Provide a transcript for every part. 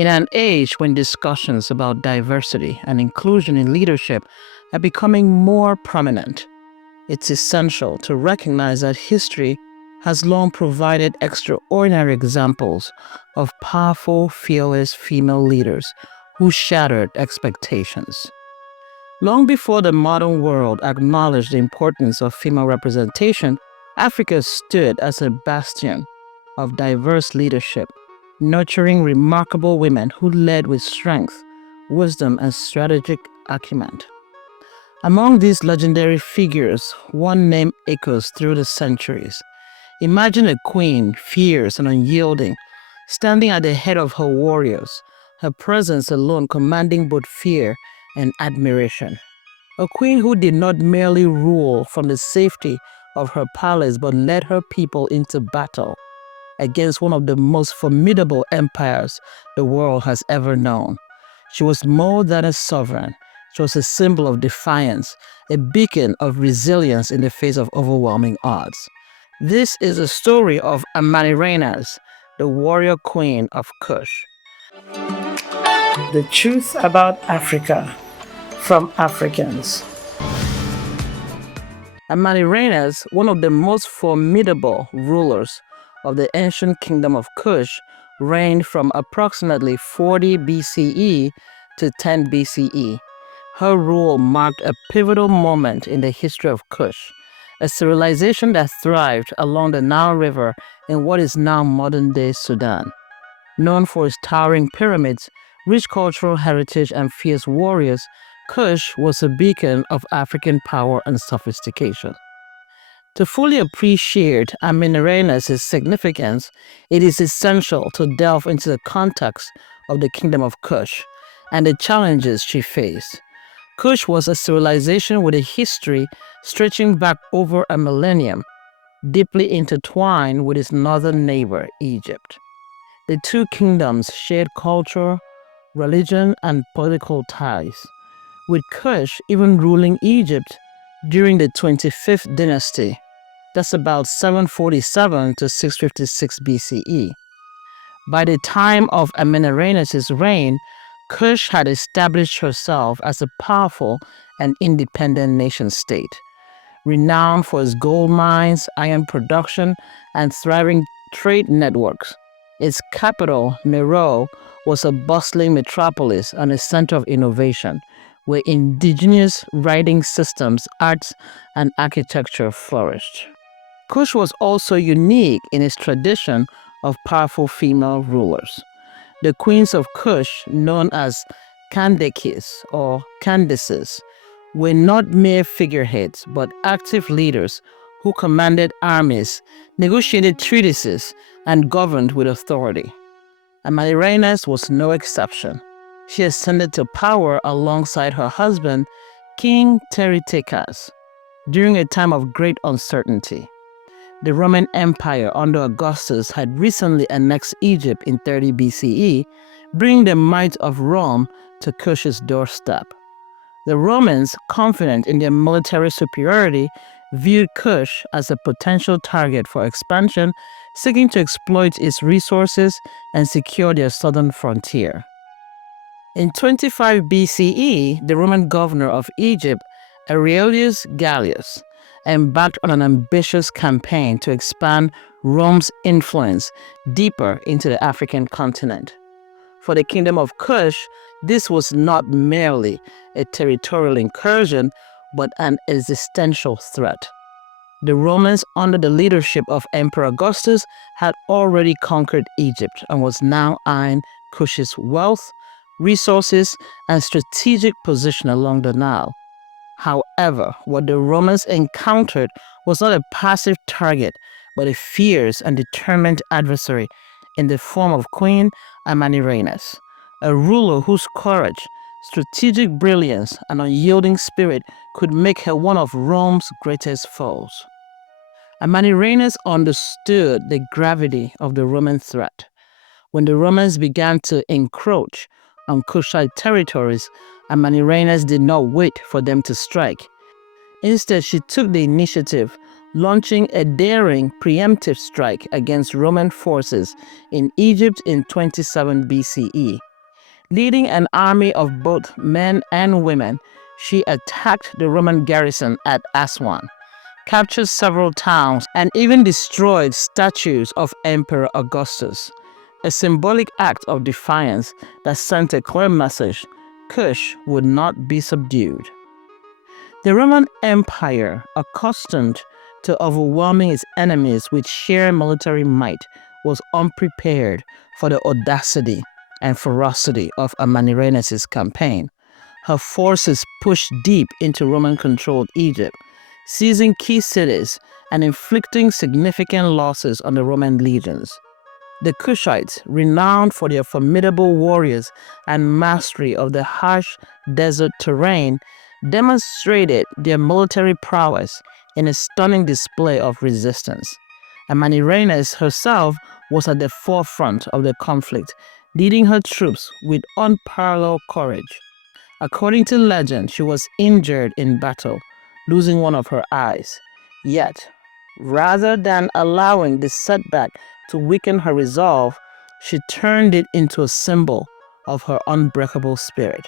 In an age when discussions about diversity and inclusion in leadership are becoming more prominent, it's essential to recognize that history has long provided extraordinary examples of powerful, fearless female leaders who shattered expectations. Long before the modern world acknowledged the importance of female representation, Africa stood as a bastion of diverse leadership, nurturing remarkable women who led with strength, wisdom, and strategic acumen. Among these legendary figures, one name echoes through the centuries. Imagine a queen, fierce and unyielding, standing at the head of her warriors, her presence alone commanding both fear and admiration. A queen who did not merely rule from the safety of her palace but led her people into battle against one of the most formidable empires the world has ever known. She was more than a sovereign. She was a symbol of defiance, a beacon of resilience in the face of overwhelming odds. This is the story of Amanirenas, the warrior queen of Kush. The truth about Africa from Africans. Amanirenas, one of the most formidable rulers of the ancient Kingdom of Kush, reigned from approximately 40 BCE to 10 BCE. Her rule marked a pivotal moment in the history of Kush, a civilization that thrived along the Nile River in what is now modern-day Sudan. Known for its towering pyramids, rich cultural heritage, and fierce warriors, Kush was a beacon of African power and sophistication. To fully appreciate Amanirenas' significance, it is essential to delve into the context of the Kingdom of Kush and the challenges she faced. Kush was a civilization with a history stretching back over a millennium, deeply intertwined with its northern neighbor, Egypt. The two kingdoms shared culture, religion, and political ties, with Kush even ruling Egypt during the 25th dynasty. That's about 747 to 656 BCE. By the time of Amanirenas' reign, Kush had established herself as a powerful and independent nation-state, renowned for its gold mines, iron production, and thriving trade networks. Its capital, Meroe, was a bustling metropolis and a center of innovation, where indigenous writing systems, arts, and architecture flourished. Kush was also unique in its tradition of powerful female rulers. The queens of Kush, known as Kandakes or Candaces, were not mere figureheads but active leaders who commanded armies, negotiated treaties, and governed with authority. Amanirenas was no exception. She ascended to power alongside her husband, King Teritekas, during a time of great uncertainty. The Roman Empire under Augustus had recently annexed Egypt in 30 BCE, bringing the might of Rome to Kush's doorstep. The Romans, confident in their military superiority, viewed Kush as a potential target for expansion, seeking to exploit its resources and secure their southern frontier. In 25 BCE, the Roman governor of Egypt, Aurelius Gallus, embarked on an ambitious campaign to expand Rome's influence deeper into the African continent. For the Kingdom of Kush, this was not merely a territorial incursion, but an existential threat. The Romans, under the leadership of Emperor Augustus, had already conquered Egypt and was now eyeing Kush's wealth, resources, and strategic position along the Nile. However, what the Romans encountered was not a passive target, but a fierce and determined adversary in the form of Queen Amanirenas, a ruler whose courage, strategic brilliance, and unyielding spirit could make her one of Rome's greatest foes. Amanirenas understood the gravity of the Roman threat. When the Romans began to encroach on Kushite territories, Amanirenas did not wait for them to strike. Instead, she took the initiative, launching a daring preemptive strike against Roman forces in Egypt in 27 BCE. Leading an army of both men and women, she attacked the Roman garrison at Aswan, captured several towns, and even destroyed statues of Emperor Augustus, a symbolic act of defiance that sent a clear message: Kush would not be subdued. The Roman Empire, accustomed to overwhelming its enemies with sheer military might, was unprepared for the audacity and ferocity of Amanirenas' campaign. Her forces pushed deep into Roman-controlled Egypt, seizing key cities and inflicting significant losses on the Roman legions. The Kushites, renowned for their formidable warriors and mastery of the harsh desert terrain, demonstrated their military prowess in a stunning display of resistance. Amanirenas herself was at the forefront of the conflict, leading her troops with unparalleled courage. According to legend, she was injured in battle, losing one of her eyes. Yet, rather than allowing the setback to weaken her resolve, she turned it into a symbol of her unbreakable spirit.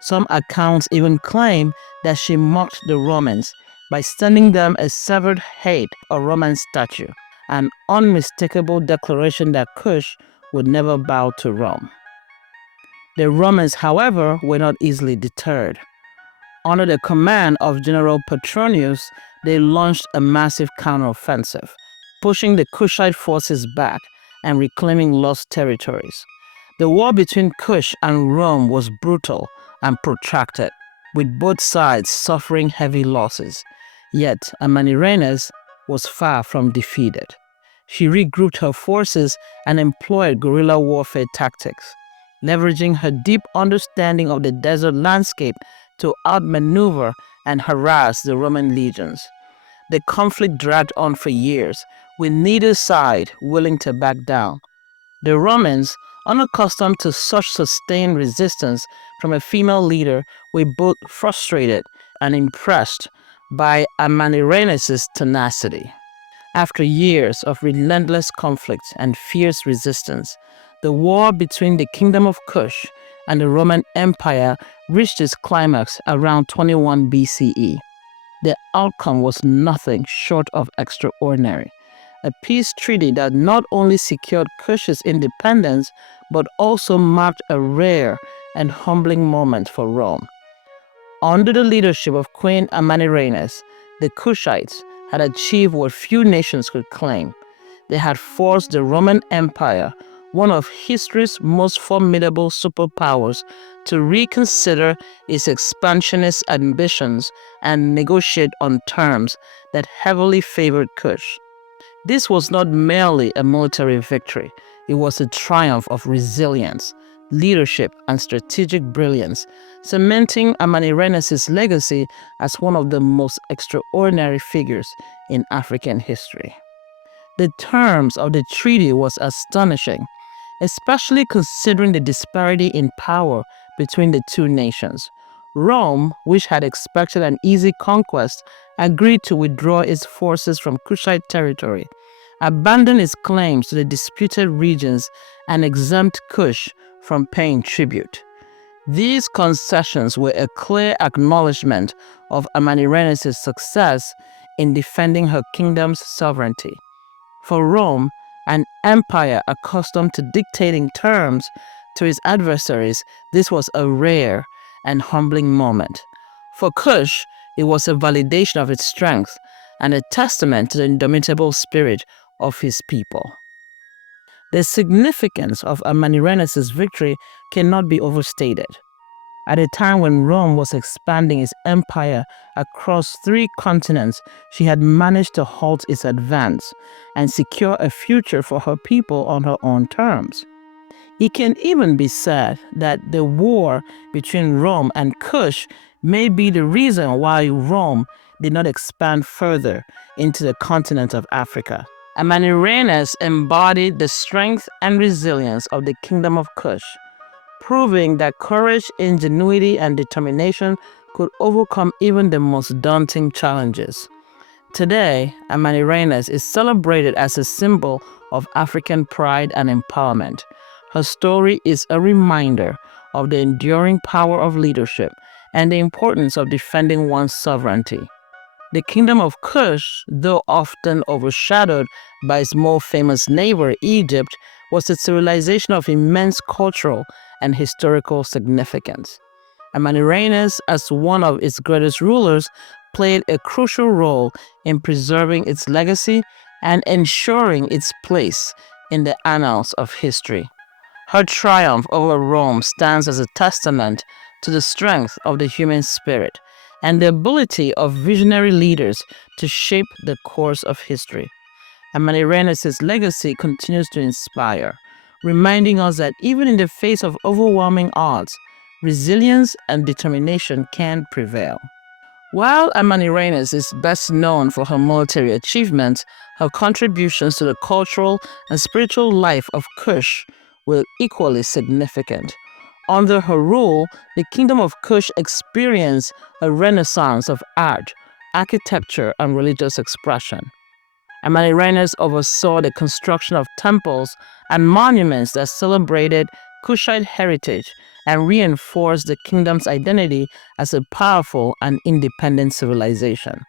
Some accounts even claim that she mocked the Romans by sending them a severed head, a Roman statue, an unmistakable declaration that Kush would never bow to Rome. The Romans, however, were not easily deterred. Under the command of General Petronius, they launched a massive counteroffensive, pushing the Kushite forces back and reclaiming lost territories. The war between Kush and Rome was brutal and protracted, with both sides suffering heavy losses. Yet Amanirenas was far from defeated. She regrouped her forces and employed guerrilla warfare tactics, leveraging her deep understanding of the desert landscape to outmaneuver and harass the Roman legions. The conflict dragged on for years, with neither side willing to back down. The Romans, unaccustomed to such sustained resistance from a female leader, were both frustrated and impressed by Amanirenas' tenacity. After years of relentless conflict and fierce resistance, the war between the Kingdom of Kush and the Roman Empire reached its climax around 21 BCE. The outcome was nothing short of extraordinary. A peace treaty that not only secured Kush's independence but also marked a rare and humbling moment for Rome. Under the leadership of Queen Amanirenas, the Kushites had achieved what few nations could claim. They had forced the Roman Empire, one of history's most formidable superpowers, to reconsider its expansionist ambitions and negotiate on terms that heavily favored Kush. This was not merely a military victory, it was a triumph of resilience, leadership, and strategic brilliance, cementing Amanirenas' legacy as one of the most extraordinary figures in African history. The terms of the treaty was astonishing, especially considering the disparity in power between the two nations. Rome, which had expected an easy conquest, agreed to withdraw its forces from Kushite territory, abandon its claims to the disputed regions, and exempt Kush from paying tribute. These concessions were a clear acknowledgement of Amanirenas' success in defending her kingdom's sovereignty. For Rome, an empire accustomed to dictating terms to its adversaries, this was a rare and humbling moment. For Kush, it was a validation of its strength and a testament to the indomitable spirit of his people. The significance of Amanirenas' victory cannot be overstated. At a time when Rome was expanding its empire across 3 continents, she had managed to halt its advance and secure a future for her people on her own terms. It can even be said that the war between Rome and Kush may be the reason why Rome did not expand further into the continent of Africa. Amanirenas embodied the strength and resilience of the Kingdom of Kush, proving that courage, ingenuity, and determination could overcome even the most daunting challenges. Today, Amanirenas is celebrated as a symbol of African pride and empowerment. Her story is a reminder of the enduring power of leadership and the importance of defending one's sovereignty. The Kingdom of Kush, though often overshadowed by its more famous neighbor, Egypt, was a civilization of immense cultural and historical significance. Amanirenas, as one of its greatest rulers, played a crucial role in preserving its legacy and ensuring its place in the annals of history. Her triumph over Rome stands as a testament to the strength of the human spirit and the ability of visionary leaders to shape the course of history. Amanirenas' legacy continues to inspire, reminding us that even in the face of overwhelming odds, resilience and determination can prevail. While Amanirenas is best known for her military achievements, her contributions to the cultural and spiritual life of Kush were equally significant. Under her rule, the Kingdom of Kush experienced a renaissance of art, architecture, and religious expression. Amanirenas oversaw the construction of temples and monuments that celebrated Kushite heritage and reinforced the kingdom's identity as a powerful and independent civilization.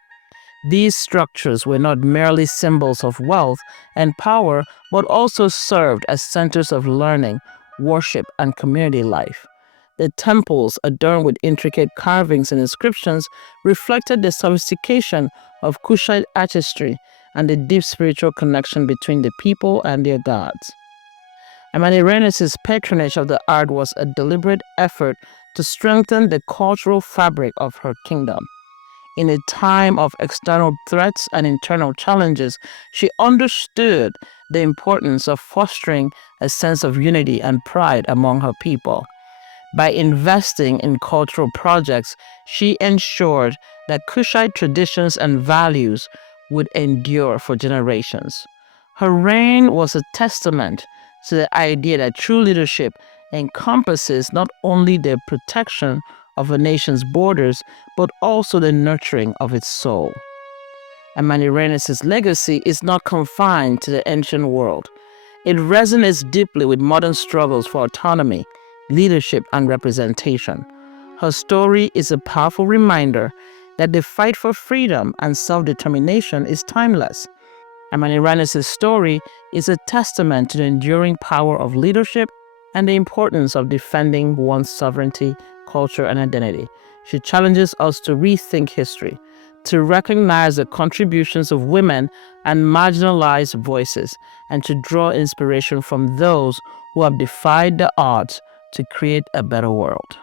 These structures were not merely symbols of wealth and power, but also served as centers of learning, worship, and community life. The temples, adorned with intricate carvings and inscriptions, reflected the sophistication of Kushite artistry and the deep spiritual connection between the people and their gods. Amanirenas' patronage of the art was a deliberate effort to strengthen the cultural fabric of her kingdom. In a time of external threats and internal challenges, she understood the importance of fostering a sense of unity and pride among her people. By investing in cultural projects, she ensured that Kushite traditions and values would endure for generations. Her reign was a testament to the idea that true leadership encompasses not only the protection of a nation's borders, but also the nurturing of its soul. Amanirenas' legacy is not confined to the ancient world. It resonates deeply with modern struggles for autonomy, leadership, and representation. Her story is a powerful reminder that the fight for freedom and self-determination is timeless. Amanirenas' story is a testament to the enduring power of leadership and the importance of defending one's sovereignty, culture, and identity. She challenges us to rethink history, to recognize the contributions of women and marginalized voices, and to draw inspiration from those who have defied the odds to create a better world.